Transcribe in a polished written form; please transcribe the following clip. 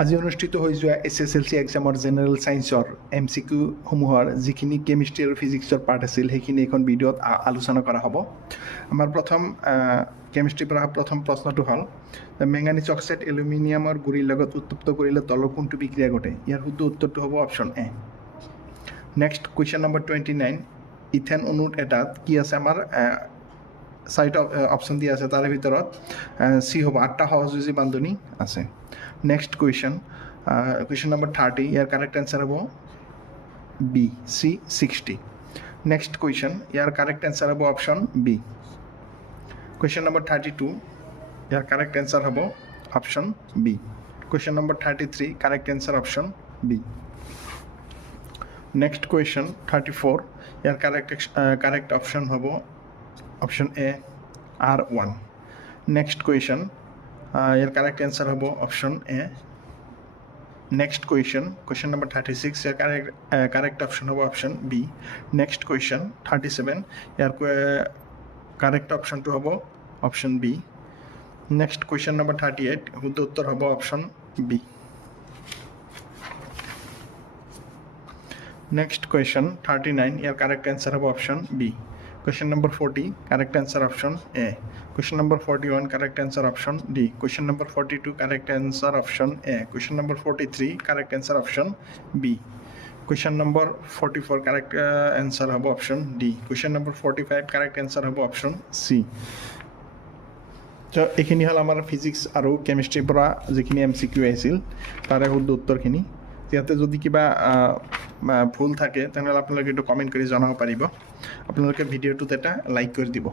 আজি অনুষ্ঠিত হৈ যোৱা SSLC এক্সামৰ জেনেৰেল ছায়েন্সৰ MCQ সমূহৰ যিখিনি কেমিষ্ট্ৰি আৰু ফিজিক্সৰ পাৰ্ট আছিল সেইখিনি এখন ভিডিঅ'ত আলোচনা কৰা হ'ব। আমাৰ প্ৰথম কেমিষ্ট্ৰিৰ পৰা প্ৰথম প্ৰশ্নটো হ'ল মেংগানিজ অক্সাইড এলুমিনিয়ামৰ গুৰিৰ লগত উত্তপ্ত কৰিলে তলৰ কোনটো বিক্ৰিয়া ঘটে? ইয়াৰ শুদ্ধ উত্তৰটো হ'ব option A. Next question number 29, ইথেন অণুত এটাত কি আছে আমাৰ চাৰিটা অপশ্যন দিয়া আছে, তাৰে ভিতৰত চি হ'ব 8টা সহযোজী বান্ধনী আছে। নেক্সট কুৱেশ্যন নম্বৰ 30, ইয়াৰ কাৰেক্ট এনচাৰ হ'ব বি চি 60। নেক্সট কুৱেশ্যন, ইয়াৰ কাৰেক্ট এনচাৰ হ'ব অপশ্যন বি। কুৱেশ্যন নম্বৰ 32, ইয়াৰ কাৰেক্ট এনচাৰ হ'ব option B. Question number 33, correct answer option B. Next question 34, ইয়াৰ কাৰেক্ট অপশ্যন হ'ব option A R1। Next question, ইয়াৰ correct answer হ'ব option A. Next question number 36, ইয়াৰ correct option হ'ব option B. Next question 37, ইয়াৰ correct অপশ্যনটো হ'ব option B. Next question number 38, শুদ্ধ উত্তৰ হ'ব অপশ্যন বি। নেক্সট কুৱেশ্যন 39, ইয়াৰ কাৰেক্ট এনচাৰ হ'ব option B. Question number 40, correct answer option A. Question number 41, correct answer option D. Question number 42, correct answer option A. Question number 43, correct answer option B. Question number 44, correct answer hobo option D. Question number 45, correct answer hobo option C. So এইখিনি হল আমাৰ physics আৰু কেমিষ্ট্ৰিৰ পৰা যিখিনি MCQ আহিছিল তাৰে শুদ্ধ উত্তৰখিনি। ইয়াতে যদি কিবা ভুল থাকে তেনেহ'লে আপোনালোকে এইটো কমেণ্ট কৰি জনাব পাৰিব। আপোনালোকে ভিডিঅ'টোত এটা লাইক কৰি দিব।